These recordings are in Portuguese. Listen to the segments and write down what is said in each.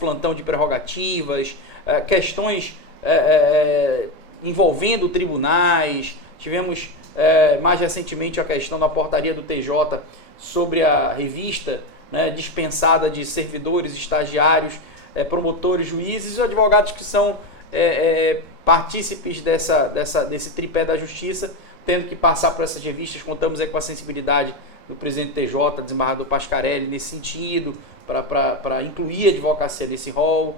plantão de prerrogativas, questões envolvendo tribunais. Tivemos mais recentemente a questão da portaria do TJ sobre a revista, né, dispensada de servidores, estagiários, promotores, juízes e advogados que são partícipes desse tripé da justiça, tendo que passar por essas revistas. Contamos aí com a sensibilidade do presidente TJ, desembargador Pascarelli, nesse sentido, para incluir a advocacia nesse rol.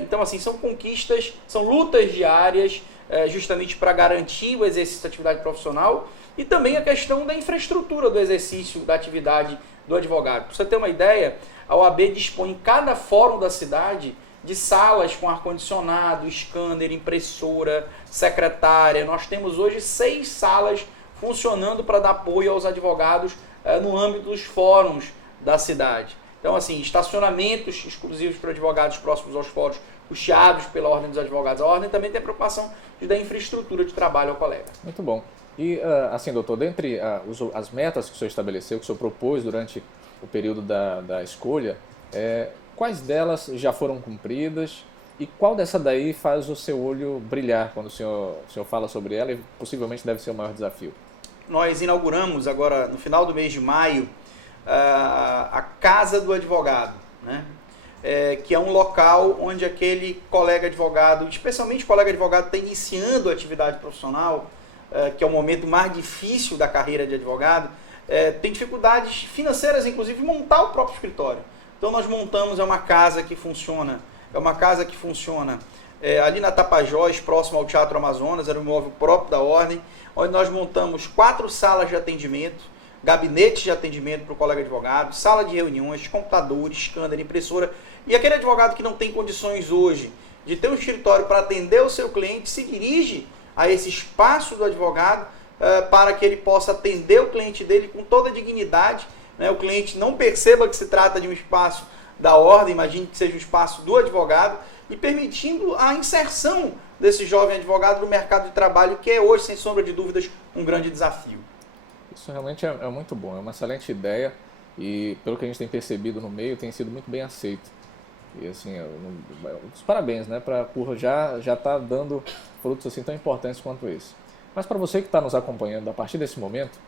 Então, assim, são conquistas, são lutas diárias, justamente para garantir o exercício da atividade profissional e também a questão da infraestrutura do exercício da atividade do advogado. Para você ter uma ideia, a OAB dispõe em cada fórum da cidade de salas com ar-condicionado, scanner, impressora, secretária. Nós temos hoje 6 salas funcionando para dar apoio aos advogados no âmbito dos fóruns da cidade. Então, assim, estacionamentos exclusivos para advogados próximos aos fóruns, custeados pela Ordem dos Advogados. A Ordem também tem a preocupação de dar infraestrutura de trabalho ao colega. Muito bom. E, assim, doutor, dentre as metas que o senhor estabeleceu, que o senhor propôs durante o período da escolha, quais delas já foram cumpridas e qual dessa daí faz o seu olho brilhar quando o senhor fala sobre ela e possivelmente deve ser o maior desafio? Nós inauguramos agora, no final do mês de maio, a Casa do Advogado, né? Que é um local onde aquele colega advogado, especialmente o colega advogado que está iniciando a atividade profissional, que é o momento mais difícil da carreira de advogado, tem dificuldades financeiras, inclusive, de montar o próprio escritório. Então nós montamos uma casa que funciona, ali na Tapajós, próximo ao Teatro Amazonas, era um imóvel próprio da Ordem, onde nós montamos 4 salas de atendimento, gabinetes de atendimento para o colega advogado, sala de reuniões, computadores, scanner, impressora. E aquele advogado que não tem condições hoje de ter um escritório para atender o seu cliente, se dirige a esse espaço do advogado para que ele possa atender o cliente dele com toda a dignidade, né? O cliente não perceba que se trata de um espaço da Ordem, imagine que seja um espaço do advogado, e permitindo a inserção desse jovem advogado no mercado de trabalho, que é hoje, sem sombra de dúvidas, um grande desafio. Isso realmente é muito bom, é uma excelente ideia e, pelo que a gente tem percebido no meio, tem sido muito bem aceito. E, assim, os parabéns, né, por já estar dando frutos assim tão importantes quanto esse. Mas para você que está nos acompanhando a partir desse momento,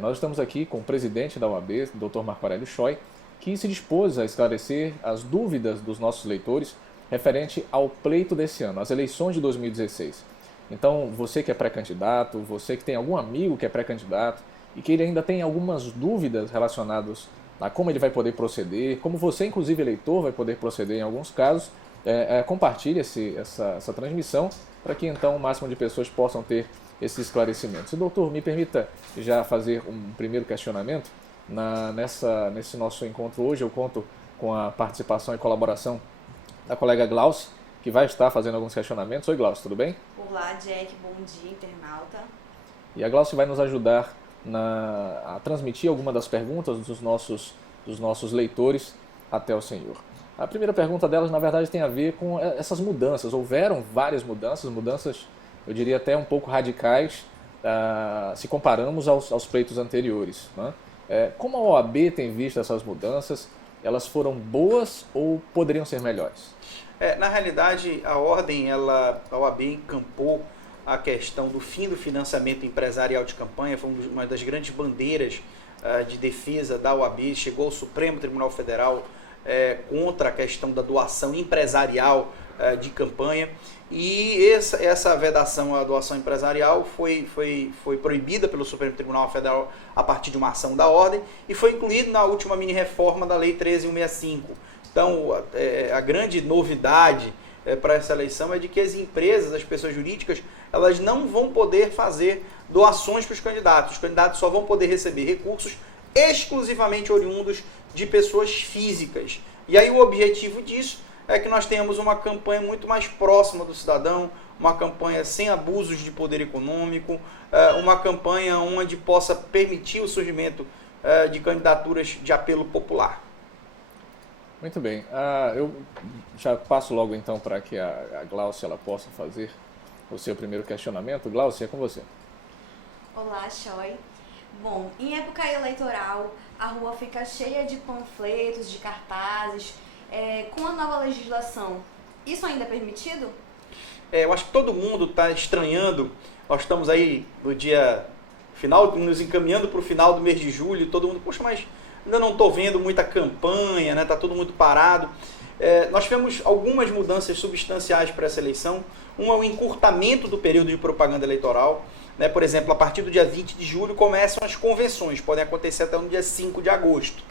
nós estamos aqui com o presidente da OAB, o Dr. Marco Aurélio Choi, que se dispôs a esclarecer as dúvidas dos nossos leitores referente ao pleito desse ano, às eleições de 2016. Então, você que é pré-candidato, você que tem algum amigo que é pré-candidato, e que ele ainda tem algumas dúvidas relacionadas a como ele vai poder proceder, como você, inclusive, eleitor, vai poder proceder em alguns casos, compartilhe essa transmissão para que, então, o máximo de pessoas possam ter esses esclarecimentos. E, doutor, me permita já fazer um primeiro questionamento. Nesse nosso encontro hoje, eu conto com a participação e colaboração da colega Glaucia, que vai estar fazendo alguns questionamentos. Oi, Glaucia, tudo bem? Olá, Jack, bom dia, internauta. E a Glaucia vai nos ajudar a transmitir alguma das perguntas dos nossos leitores até o senhor. A primeira pergunta delas, na verdade, tem a ver com essas mudanças. Houveram várias mudanças, eu diria até um pouco radicais, se comparamos aos pleitos anteriores, né? Como a OAB tem visto essas mudanças? Elas foram boas ou poderiam ser melhores? Na realidade, a OAB encampou a questão do fim do financiamento empresarial de campanha, foi uma das grandes bandeiras de defesa da OAB, chegou ao Supremo Tribunal Federal contra a questão da doação empresarial de campanha, e essa vedação à doação empresarial foi proibida pelo Supremo Tribunal Federal a partir de uma ação da Ordem e foi incluído na última mini-reforma da Lei 13.165. Então, a grande novidade para essa eleição é de que as empresas, as pessoas jurídicas, elas não vão poder fazer doações para os candidatos. Os candidatos só vão poder receber recursos exclusivamente oriundos de pessoas físicas. E aí o objetivo disso é que nós tenhamos uma campanha muito mais próxima do cidadão, uma campanha sem abusos de poder econômico, uma campanha onde possa permitir o surgimento de candidaturas de apelo popular. Muito bem. Eu já passo logo então para que a Glaucia ela possa fazer o seu primeiro questionamento. Glaucia, é com você. Olá, Choi. Bom, em época eleitoral, a rua fica cheia de panfletos, de cartazes Com a nova legislação, isso ainda é permitido? Eu acho que todo mundo está estranhando. Nós estamos aí no dia final, nos encaminhando para o final do mês de julho. Todo mundo, poxa, mas ainda não estou vendo muita campanha, né? Está tudo muito parado. Nós tivemos algumas mudanças substanciais para essa eleição. Um é o encurtamento do período de propaganda eleitoral. Né? Por exemplo, a partir do dia 20 de julho começam as convenções, podem acontecer até no dia 5 de agosto.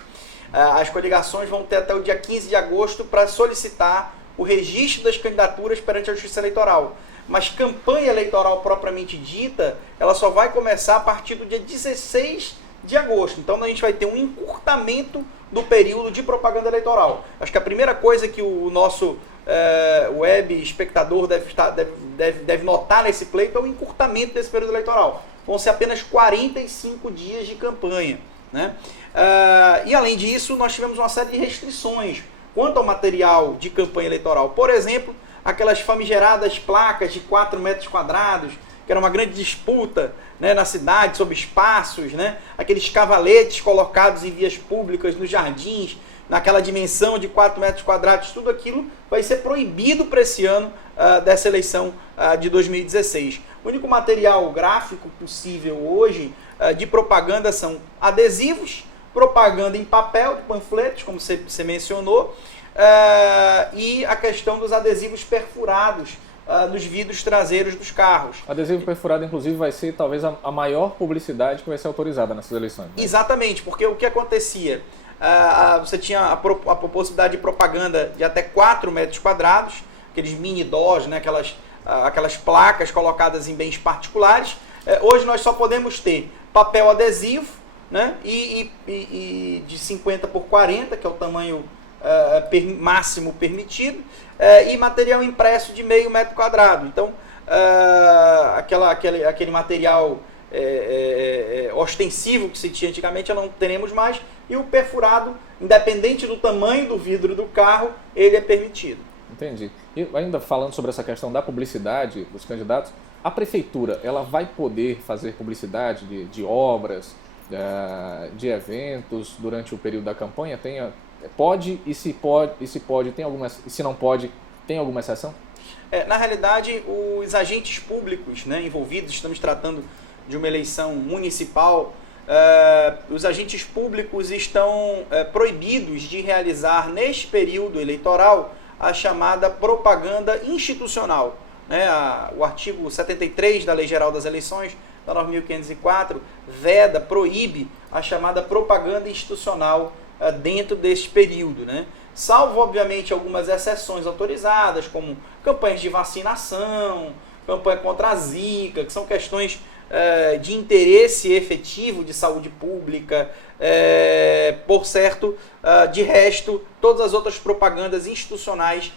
As coligações vão ter até o dia 15 de agosto para solicitar o registro das candidaturas perante a Justiça Eleitoral. Mas campanha eleitoral propriamente dita, ela só vai começar a partir do dia 16 de agosto. Então a gente vai ter um encurtamento do período de propaganda eleitoral. Acho que a primeira coisa que o nosso web espectador deve notar nesse pleito é o encurtamento desse período eleitoral. Vão ser apenas 45 dias de campanha. Né? E além disso, nós tivemos uma série de restrições quanto ao material de campanha eleitoral. Por exemplo, aquelas famigeradas placas de 4 metros quadrados, que era uma grande disputa, né, na cidade sobre espaços, né? Aqueles cavaletes colocados em vias públicas, nos jardins, naquela dimensão de 4 metros quadrados, tudo aquilo vai ser proibido para esse ano dessa eleição de 2016. O único material gráfico possível hoje de propaganda são adesivos, propaganda em papel, de panfletos, como você mencionou, e a questão dos adesivos perfurados nos vidros traseiros dos carros. Adesivo perfurado, inclusive, vai ser talvez a maior publicidade que vai ser autorizada nessas eleições. Né? Exatamente, porque o que acontecia? Você tinha a possibilidade de propaganda de até 4 metros quadrados, aqueles mini DOS, né? Aquelas placas colocadas em bens particulares. Hoje nós só podemos ter papel adesivo, né? E de 50 por 40, que é o tamanho máximo permitido, e material impresso de meio metro quadrado. Então, aquele material ostensivo que se tinha antigamente, não teremos mais, e o perfurado, independente do tamanho do vidro do carro, ele é permitido. Entendi. E ainda falando sobre essa questão da publicidade dos candidatos, a prefeitura ela vai poder fazer publicidade de obras, de eventos durante o período da campanha? Pode, e se pode, tem alguma, e se não pode, tem alguma exceção? Na realidade, os agentes públicos, né, envolvidos, estamos tratando de uma eleição municipal, os agentes públicos estão proibidos de realizar neste período eleitoral a chamada propaganda institucional. Né? O artigo 73 da Lei Geral das Eleições, da 9.504, proíbe a chamada propaganda institucional dentro deste período, né? Salvo, obviamente, algumas exceções autorizadas, como campanhas de vacinação, campanha contra a Zika, que são questões de interesse efetivo de saúde pública. Por certo, de resto, todas as outras propagandas institucionais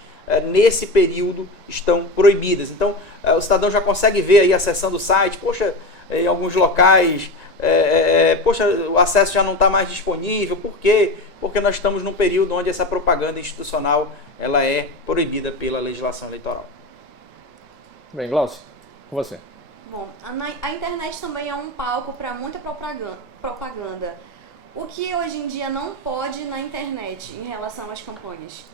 nesse período estão proibidas. Então, o cidadão já consegue ver aí acessando o site, poxa, em alguns locais, o acesso já não está mais disponível. Por quê? Porque nós estamos num período onde essa propaganda institucional ela é proibida pela legislação eleitoral. Bem, Glaucio, com você. Bom, a internet também é um palco para muita propaganda. O que hoje em dia não pode na internet em relação às campanhas?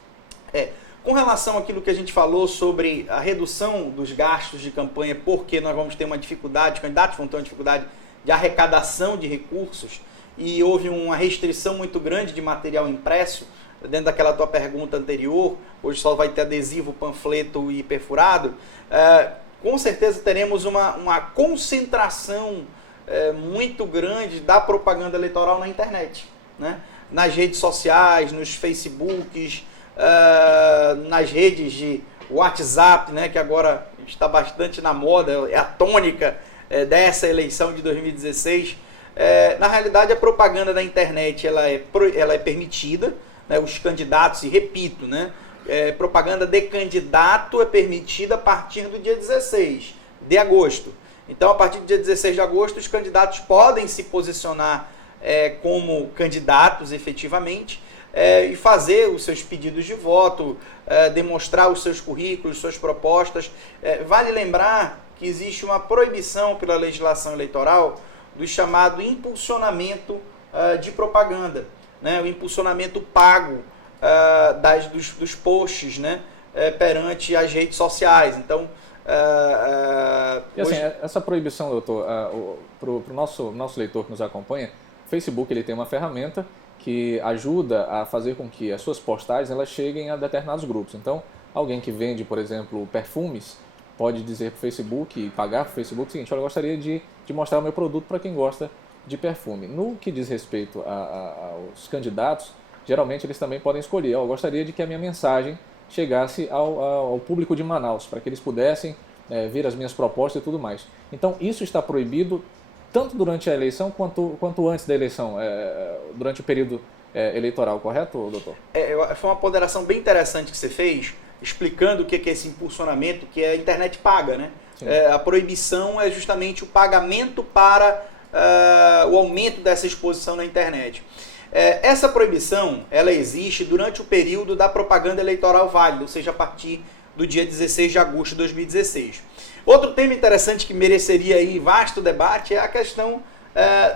Com relação àquilo que a gente falou sobre a redução dos gastos de campanha, porque nós vamos ter uma dificuldade, os candidatos vão ter uma dificuldade de arrecadação de recursos, e houve uma restrição muito grande de material impresso, dentro daquela tua pergunta anterior, hoje só vai ter adesivo, panfleto e perfurado, com certeza teremos uma concentração muito grande da propaganda eleitoral na internet, né? Nas redes sociais, nos Facebooks, nas redes de WhatsApp, né? Que agora está bastante na moda, é a tônica dessa eleição de 2016. Na realidade, a propaganda da internet ela é permitida, né? Os candidatos, e repito, né? Propaganda de candidato é permitida a partir do dia 16 de agosto. Então, a partir do dia 16 de agosto, os candidatos podem se posicionar como candidatos efetivamente e fazer os seus pedidos de voto, demonstrar os seus currículos, suas propostas. Vale lembrar que existe uma proibição pela legislação eleitoral do chamado impulsionamento de propaganda, né? O impulsionamento pago dos posts, né, perante as redes sociais. Então, e assim, essa proibição, doutor, para o nosso leitor que nos acompanha, o Facebook ele tem uma ferramenta que ajuda a fazer com que as suas postagens elas cheguem a determinados grupos. Então, alguém que vende, por exemplo, perfumes, pode dizer para o Facebook e pagar para o Facebook o seguinte: olha, eu gostaria de mostrar o meu produto para quem gosta de perfume. No que diz respeito aos candidatos, geralmente eles também podem escolher: eu gostaria de que a minha mensagem chegasse ao público de Manaus, para que eles pudessem ver as minhas propostas e tudo mais. Então, isso está proibido tanto durante a eleição quanto antes da eleição, durante o período eleitoral, correto, doutor? Foi uma ponderação bem interessante que você fez, explicando o que é esse impulsionamento que a internet paga, né? A proibição é justamente o pagamento para o aumento dessa exposição na internet. Essa proibição, ela existe durante o período da propaganda eleitoral válida, ou seja, a partir do dia 16 de agosto de 2016. Outro tema interessante que mereceria aí vasto debate é a questão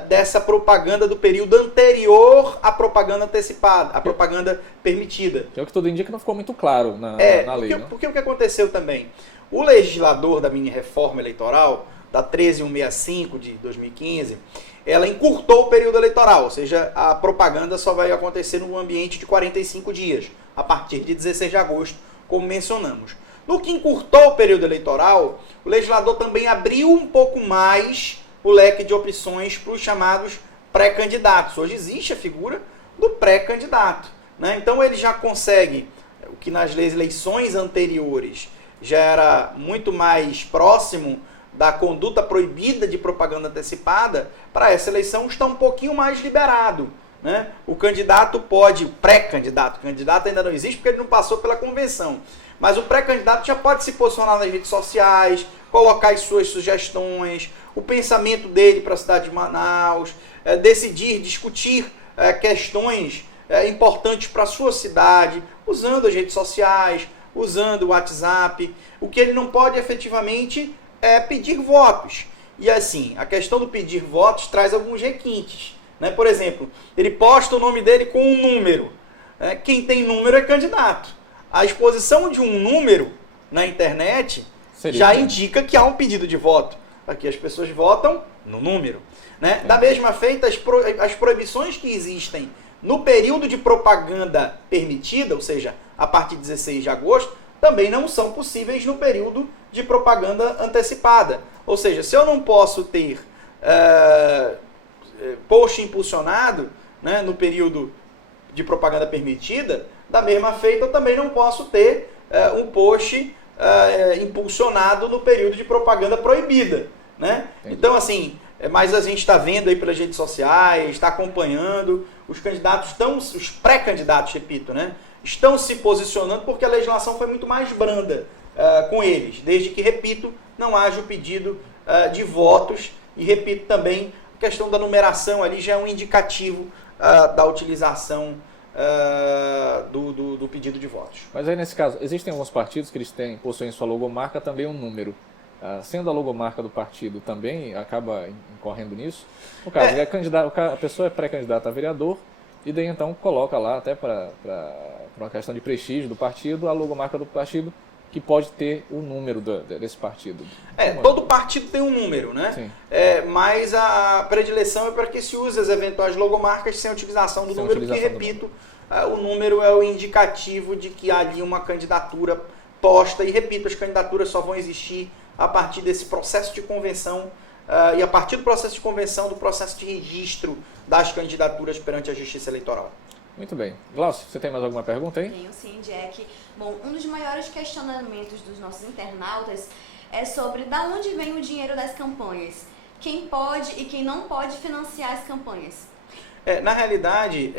dessa propaganda do período anterior à propaganda antecipada, à propaganda permitida. Que é o que tudo indica não ficou muito claro na lei. Porque o que aconteceu também? O legislador da mini-reforma eleitoral, da 13165 de 2015, ela encurtou o período eleitoral, ou seja, a propaganda só vai acontecer no ambiente de 45 dias, a partir de 16 de agosto, como mencionamos. No que encurtou o período eleitoral, o legislador também abriu um pouco mais o leque de opções para os chamados pré-candidatos. Hoje existe a figura do pré-candidato, né? Então ele já consegue, o que nas eleições anteriores já era muito mais próximo da conduta proibida de propaganda antecipada, para essa eleição está um pouquinho mais liberado, né? O candidato pode, o pré-candidato, o candidato ainda não existe porque ele não passou pela convenção, mas o pré-candidato já pode se posicionar nas redes sociais, colocar as suas sugestões, o pensamento dele para a cidade de Manaus, decidir, discutir questões importantes para a sua cidade, usando as redes sociais, usando o WhatsApp. O que ele não pode efetivamente é pedir votos. E assim, a questão do pedir votos traz alguns requintes, né? Por exemplo, ele posta o nome dele com um número. Quem tem número é candidato. A exposição de um número na internet já indica que há um pedido de voto. Aqui as pessoas votam no número, né? Da mesma feita, as proibições que existem no período de propaganda permitida, ou seja, a partir de 16 de agosto, também não são possíveis no período de propaganda antecipada. Ou seja, se eu não posso ter post impulsionado, né, no período de propaganda permitida, da mesma feita eu também não posso ter um post impulsionado no período de propaganda proibida, né? Então, assim, mas a gente está vendo aí pelas redes sociais, está acompanhando, os candidatos os pré-candidatos, repito, né, estão se posicionando porque a legislação foi muito mais branda com eles, desde que, repito, não haja o pedido de votos e, repito, também a questão da numeração ali já é um indicativo da utilização do pedido de votos. Mas aí, nesse caso, existem alguns partidos que eles possuem sua logomarca também um número. Sendo a logomarca do partido também acaba incorrendo nisso? No caso, a pessoa é pré-candidata a vereador e daí então coloca lá, até para uma questão de prestígio do partido, a logomarca do partido, que pode ter o número desse partido. Todo partido tem um número, né? Sim. Mas a predileção é para que se use as eventuais logomarcas sem a utilização do número, porque, repito, o número é o indicativo de que há ali uma candidatura posta, e, repito, as candidaturas só vão existir a partir desse processo de convenção e a partir do processo de convenção, do processo de registro das candidaturas perante a Justiça Eleitoral. Muito bem. Glaucio, você tem mais alguma pergunta aí? Tenho sim, Jack. Bom, um dos maiores questionamentos dos nossos internautas é sobre de onde vem o dinheiro das campanhas. Quem pode e quem não pode financiar as campanhas? Na realidade,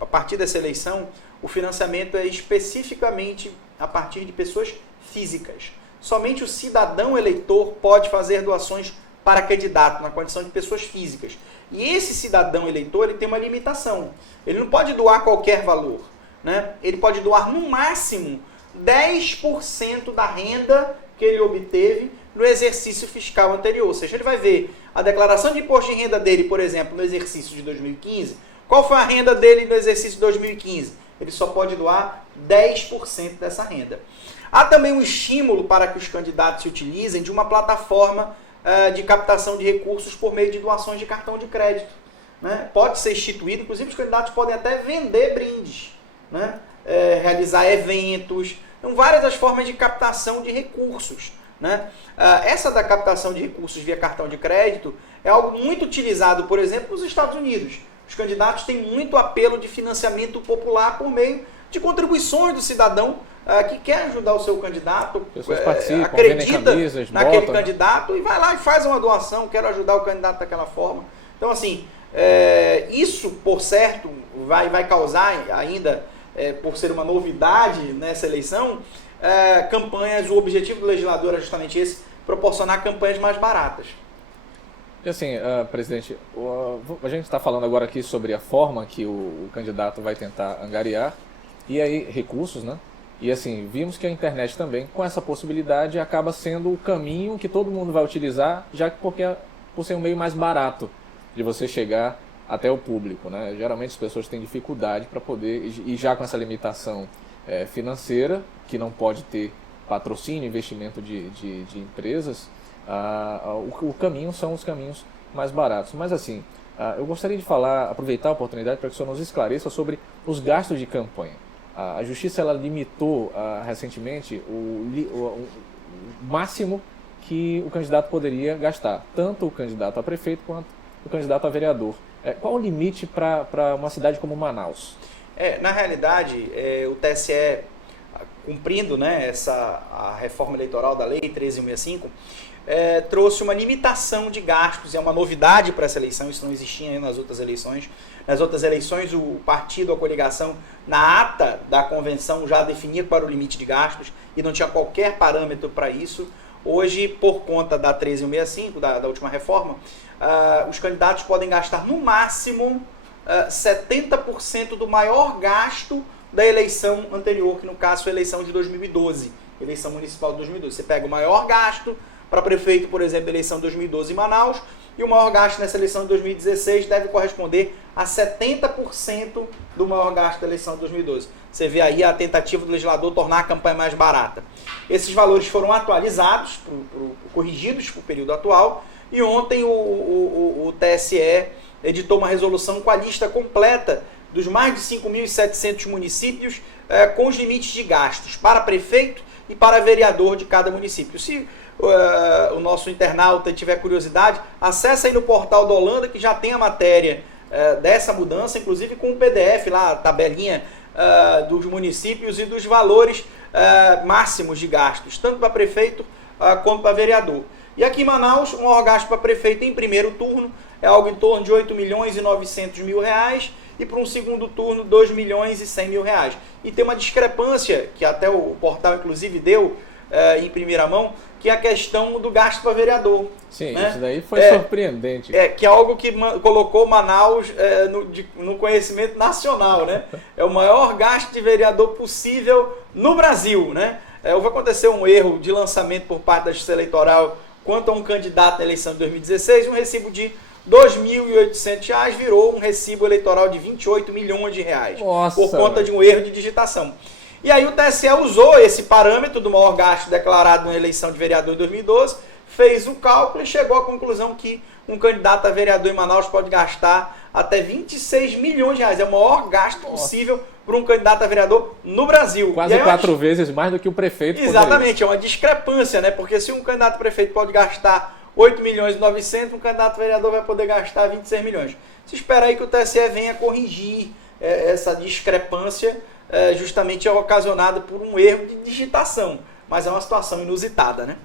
a partir dessa eleição, o financiamento é especificamente a partir de pessoas físicas. Somente o cidadão eleitor pode fazer doações para candidato, na condição de pessoas físicas. E esse cidadão eleitor, ele tem uma limitação. Ele não pode doar qualquer valor, né? Ele pode doar, no máximo, 10% da renda que ele obteve no exercício fiscal anterior. Ou seja, ele vai ver a declaração de imposto de renda dele, por exemplo, no exercício de 2015. Qual foi a renda dele no exercício de 2015? ele só pode doar 10% dessa renda. Há também um estímulo para que os candidatos se utilizem de uma plataforma de captação de recursos por meio de doações de cartão de crédito. Né? Pode ser instituído, inclusive os candidatos podem até vender brindes, né? Realizar eventos, então várias as formas de captação de recursos. Né? Essa da captação de recursos via cartão de crédito é algo muito utilizado, por exemplo, nos Estados Unidos. Os candidatos têm muito apelo de financiamento popular por meio de contribuições do cidadão que quer ajudar o seu candidato, acredita naquele candidato e vai lá e faz uma doação, quero ajudar o candidato daquela forma. Então, assim, isso, por certo, vai causar ainda, por ser uma novidade nessa eleição, campanhas, o objetivo do legislador é justamente esse, proporcionar campanhas mais baratas. E assim, presidente, a gente está falando agora aqui sobre a forma que o candidato vai tentar angariar, e aí recursos, né? E assim, vimos que a internet também, com essa possibilidade, acaba sendo o caminho que todo mundo vai utilizar, já que por ser um meio mais barato de você chegar até o público, né? Geralmente as pessoas têm dificuldade para poder, e já com essa limitação financeira, que não pode ter patrocínio, investimento de empresas, o caminho são os caminhos mais baratos. Mas assim, eu gostaria de aproveitar a oportunidade para que o senhor nos esclareça sobre os gastos de campanha. A Justiça ela limitou recentemente o máximo que o candidato poderia gastar, tanto o candidato a prefeito quanto o candidato a vereador. Qual o limite para uma cidade como Manaus? Na realidade, o TSE, cumprindo, né, a reforma eleitoral da Lei 13.165, trouxe uma limitação de gastos, é uma novidade para essa eleição, isso não existia nas outras eleições. Nas outras eleições, o partido, a coligação, na ata da convenção já definia qual era o limite de gastos e não tinha qualquer parâmetro para isso. Hoje, por conta da 13.165, da última reforma, os candidatos podem gastar no máximo 70% do maior gasto da eleição anterior, que no caso foi a eleição de 2012, eleição municipal de 2012. Você pega o maior gasto para prefeito, por exemplo, eleição de 2012 em Manaus, e o maior gasto nessa eleição de 2016 deve corresponder a 70% do maior gasto da eleição de 2012. Você vê aí a tentativa do legislador tornar a campanha mais barata. Esses valores foram atualizados, corrigidos para o período atual, e ontem o TSE editou uma resolução com a lista completa dos mais de 5.700 municípios com os limites de gastos para prefeito e para vereador de cada município. Se o nosso internauta tiver curiosidade, acesse aí no portal da Holanda, que já tem a matéria dessa mudança, inclusive com o PDF lá, a tabelinha dos municípios e dos valores máximos de gastos, tanto para prefeito quanto para vereador. E aqui em Manaus, o maior gasto para prefeito em primeiro turno é algo em torno de R$ 8.900.000 e para um segundo turno, R$ 2.100.000. E tem uma discrepância, que até o portal inclusive deu em primeira mão, que é a questão do gasto para vereador. Sim, né? Isso daí foi surpreendente. Que é algo que colocou Manaus no conhecimento nacional. Né? É o maior gasto de vereador possível no Brasil. Né? Houve acontecer um erro de lançamento por parte da Justiça Eleitoral quanto a um candidato na eleição de 2016, um recibo de R$ 2.800 virou um recibo eleitoral de R$ 28 milhões. Nossa, por conta de um erro de digitação. E aí o TSE usou esse parâmetro do maior gasto declarado na eleição de vereador em 2012, fez o cálculo e chegou à conclusão que um candidato a vereador em Manaus pode gastar até R$ 26 milhões. É o maior gasto possível para um candidato a vereador no Brasil. Quase 4 vezes mais do que o prefeito. Exatamente, é uma discrepância, né? Porque se um candidato a prefeito pode gastar 8 milhões e 900, um candidato a vereador vai poder gastar 26 milhões. Se espera aí que o TSE venha corrigir essa discrepância, justamente ocasionada por um erro de digitação. Mas é uma situação inusitada, né?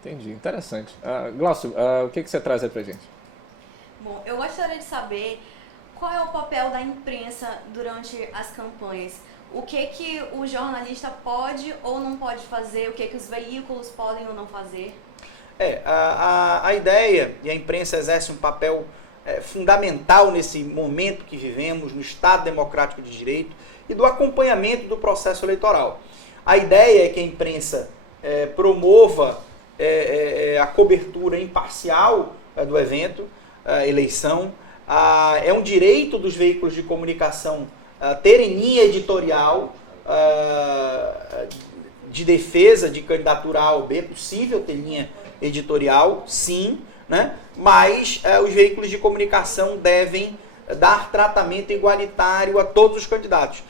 Entendi, interessante. Glaucio, o que você traz aí pra gente? Bom, eu gostaria de saber qual é o papel da imprensa durante as campanhas. O que o jornalista pode ou não pode fazer, o que os veículos podem ou não fazer? A ideia, e a imprensa exerce um papel fundamental nesse momento que vivemos, no Estado Democrático de Direito, e do acompanhamento do processo eleitoral. A ideia é que a imprensa promova a cobertura imparcial do evento, eleição. É um direito dos veículos de comunicação terem linha editorial de defesa de candidatura A ou B. É possível ter linha editorial, sim, né? Mas os veículos de comunicação devem dar tratamento igualitário a todos os candidatos.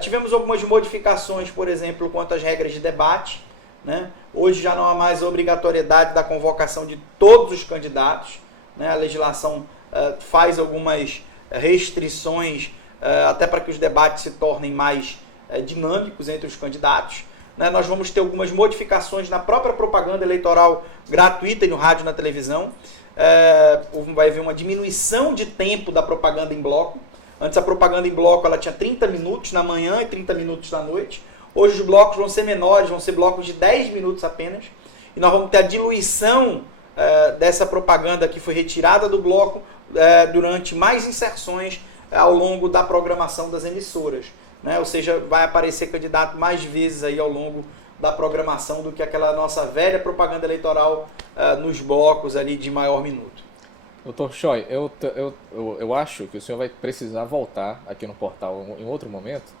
Tivemos algumas modificações, por exemplo, quanto às regras de debate, né? Hoje já não há mais a obrigatoriedade da convocação de todos os candidatos, né? A legislação faz algumas restrições até para que os debates se tornem mais dinâmicos entre os candidatos, né? Nós vamos ter algumas modificações na própria propaganda eleitoral gratuita e no rádio e na televisão. Vai haver uma diminuição de tempo da propaganda em bloco. Antes a propaganda em bloco ela tinha 30 minutos na manhã e 30 minutos na noite. Hoje os blocos vão ser menores, vão ser blocos de 10 minutos apenas. E nós vamos ter a diluição dessa propaganda que foi retirada do bloco durante mais inserções ao longo da programação das emissoras, né? Ou seja, vai aparecer candidato mais vezes aí ao longo da programação do que aquela nossa velha propaganda eleitoral nos blocos ali de maior minuto. Doutor Choi, eu acho que o senhor vai precisar voltar aqui no portal em outro momento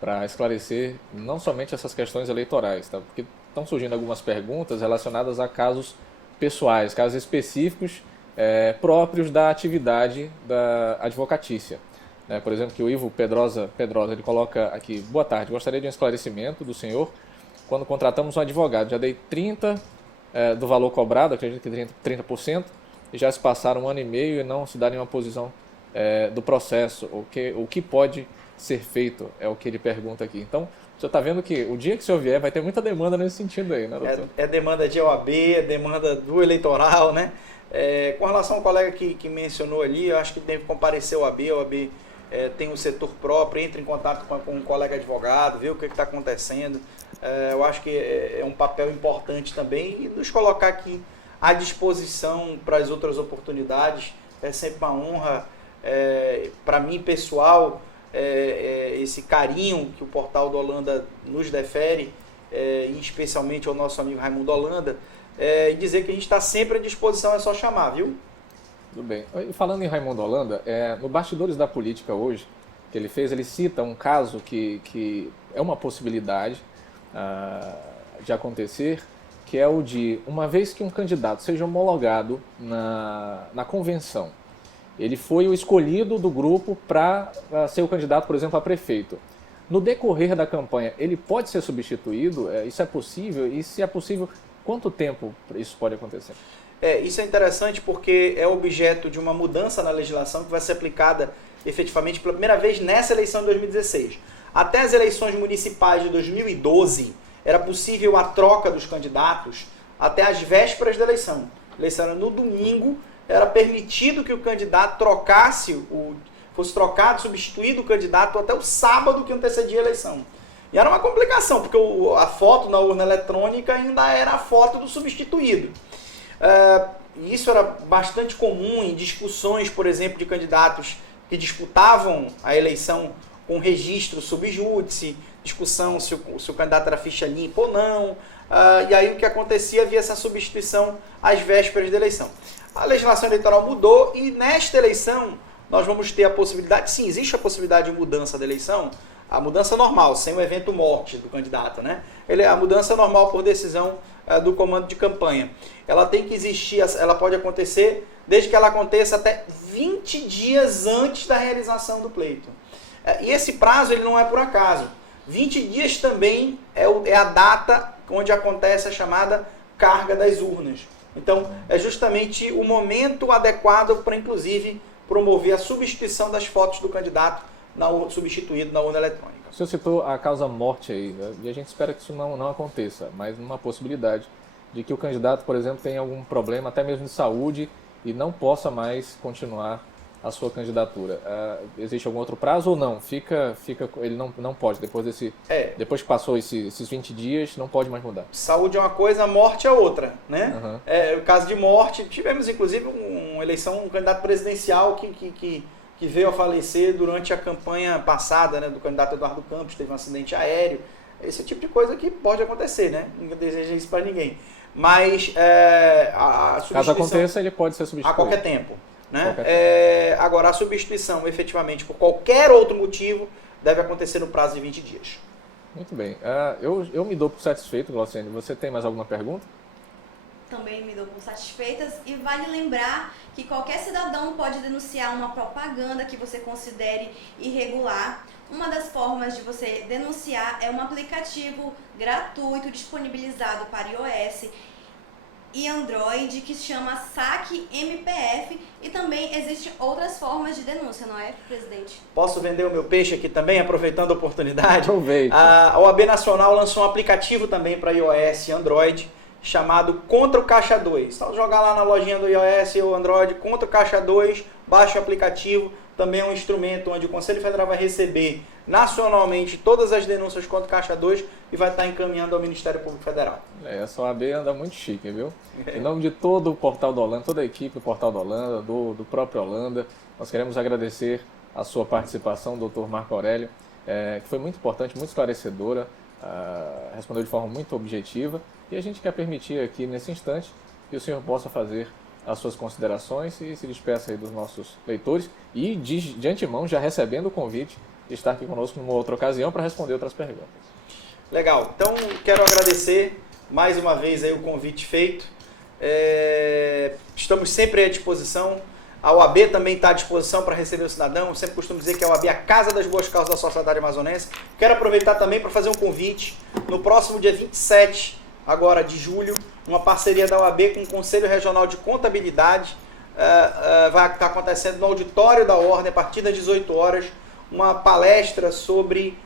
para esclarecer não somente essas questões eleitorais, tá? Porque estão surgindo algumas perguntas relacionadas a casos pessoais, casos específicos próprios da atividade da advocatícia. Por exemplo, que o Ivo Pedrosa ele coloca aqui: boa tarde, gostaria de um esclarecimento do senhor. Quando contratamos um advogado, já dei 30% do valor cobrado, acredito que 30%, e já se passaram 1 ano e meio e não se dá nenhuma posição do processo. O que pode ser feito é o que ele pergunta aqui. Então, o senhor está vendo que o dia que o senhor vier vai ter muita demanda nesse sentido aí, né, doutor? É demanda de OAB, é demanda do eleitoral, né? Com relação ao colega que mencionou ali, eu acho que deve comparecer ao OAB. A OAB tem um setor próprio, entra em contato com um colega advogado, vê o que está acontecendo. Eu acho que é um papel importante também e nos colocar aqui à disposição para as outras oportunidades. É sempre uma honra para mim, pessoal, esse carinho que o Portal do Holanda nos defere, e especialmente ao nosso amigo Raimundo Holanda, e dizer que a gente está sempre à disposição, é só chamar, viu? Tudo bem. E falando em Raimundo Holanda, no Bastidores da Política hoje, que ele fez, ele cita um caso que é uma possibilidade de acontecer, que é o de, uma vez que um candidato seja homologado na convenção, ele foi o escolhido do grupo para ser o candidato, por exemplo, a prefeito. No decorrer da campanha, ele pode ser substituído? Isso é possível? E se é possível, quanto tempo isso pode acontecer? Isso é interessante porque é objeto de uma mudança na legislação que vai ser aplicada efetivamente pela primeira vez nessa eleição de 2016. Até as eleições municipais de 2012, era possível a troca dos candidatos até as vésperas da eleição. A eleição era no domingo, era permitido que o candidato fosse trocado, substituído o candidato até o sábado que antecedia a eleição. E era uma complicação, porque a foto na urna eletrônica ainda era a foto do substituído. Isso era bastante comum em discussões, por exemplo, de candidatos que disputavam a eleição com registro sub júdice, discussão se o candidato era ficha limpa ou não, e aí o que acontecia, havia essa substituição às vésperas da eleição. A legislação eleitoral mudou e nesta eleição nós vamos ter a possibilidade, sim, existe a possibilidade de mudança da eleição, a mudança normal, sem o evento morte do candidato, né? A mudança normal por decisão do comando de campanha. Ela tem que existir, ela pode acontecer desde que ela aconteça até 20 dias antes da realização do pleito. E esse prazo ele não é por acaso. 20 dias também é a data onde acontece a chamada carga das urnas. Então, é justamente o momento adequado para, inclusive, promover a substituição das fotos do candidato substituído na urna eletrônica. O senhor citou a causa morte aí, né? E a gente espera que isso não aconteça, mas uma possibilidade de que o candidato, por exemplo, tenha algum problema, até mesmo de saúde, e não possa mais continuar a sua candidatura. Existe algum outro prazo ou não? Ele não pode, depois que passou esses 20 dias, não pode mais mudar. Saúde é uma coisa, morte é outra, né? Uhum. O caso de morte, tivemos inclusive uma eleição, um candidato presidencial que veio a falecer durante a campanha passada, né, do candidato Eduardo Campos, teve um acidente aéreo, esse tipo de coisa que pode acontecer, né? Ninguém deseja isso para ninguém. Mas a substituição... Caso aconteça, ele pode ser substituído. A qualquer tempo. Né? Agora, a substituição, efetivamente, por qualquer outro motivo, deve acontecer no prazo de 20 dias. Muito bem. Eu me dou por satisfeito, Glauciane. Você tem mais alguma pergunta? Também me dou por satisfeitas, e vale lembrar que qualquer cidadão pode denunciar uma propaganda que você considere irregular. Uma das formas de você denunciar é um aplicativo gratuito disponibilizado para iOS e Android que se chama Saque MPF, e também existem outras formas de denúncia, não é, presidente? Posso vender o meu peixe aqui também, aproveitando a oportunidade? Aproveite. A OAB Nacional lançou um aplicativo também para iOS e Android, chamado Contra o Caixa 2. Então, jogar lá na lojinha do iOS ou Android, Contra o Caixa 2, baixa o aplicativo. Também é um instrumento onde o Conselho Federal vai receber nacionalmente todas as denúncias contra o Caixa 2 e vai estar encaminhando ao Ministério Público Federal. Essa OAB anda muito chique, viu? Em nome de todo o Portal do Holanda, toda a equipe do Portal do Holanda, do próprio Holanda, nós queremos agradecer a sua participação, doutor Marco Aurélio, que foi muito importante, muito esclarecedora, respondeu de forma muito objetiva, e a gente quer permitir aqui nesse instante que o senhor possa fazer as suas considerações e se despeça aí dos nossos leitores, e de antemão já recebendo o convite de estar aqui conosco numa outra ocasião para responder outras perguntas. Legal, então quero agradecer mais uma vez aí o convite feito. Estamos sempre à disposição. A OAB também está à disposição para receber o cidadão. Eu sempre costumo dizer que a OAB é a casa das boas causas da sociedade amazonense. Quero aproveitar também para fazer um convite. No próximo dia 27 agora de julho, uma parceria da OAB com o Conselho Regional de Contabilidade, vai estar acontecendo no auditório da Ordem, a partir das 18 horas, uma palestra sobre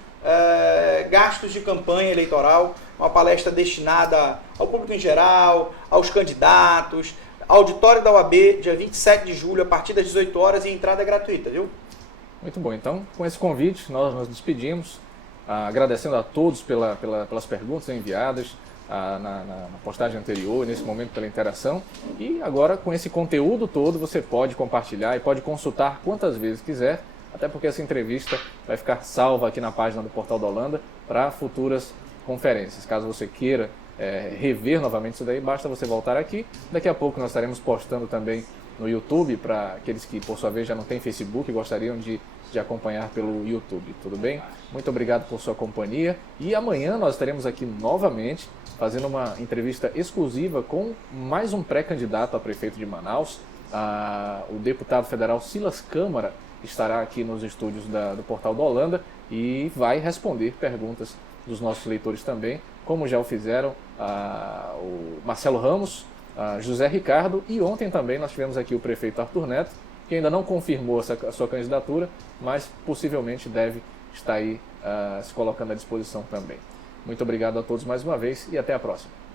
gastos de campanha eleitoral, uma palestra destinada ao público em geral, aos candidatos. Auditório da OAB, dia 27 de julho, a partir das 18 horas, e a entrada é gratuita, viu? Muito bom, então, com esse convite, nós nos despedimos, agradecendo a todos pelas perguntas enviadas, na postagem anterior, nesse momento pela interação, e agora com esse conteúdo todo você pode compartilhar e pode consultar quantas vezes quiser, até porque essa entrevista vai ficar salva aqui na página do Portal da Holanda para futuras conferências. Caso você queira rever novamente isso daí, basta você voltar aqui. Daqui a pouco nós estaremos postando também no YouTube para aqueles que por sua vez já não têm Facebook e gostariam de acompanhar pelo YouTube, tudo bem? Muito obrigado por sua companhia, e amanhã nós estaremos aqui novamente fazendo uma entrevista exclusiva com mais um pré-candidato a prefeito de Manaus. O deputado federal Silas Câmara estará aqui nos estúdios do Portal da Holanda e vai responder perguntas dos nossos leitores também, como já o fizeram o Marcelo Ramos, José Ricardo, e ontem também nós tivemos aqui o prefeito Arthur Neto, que ainda não confirmou a sua candidatura, mas possivelmente deve estar aí se colocando à disposição também. Muito obrigado a todos mais uma vez e até a próxima.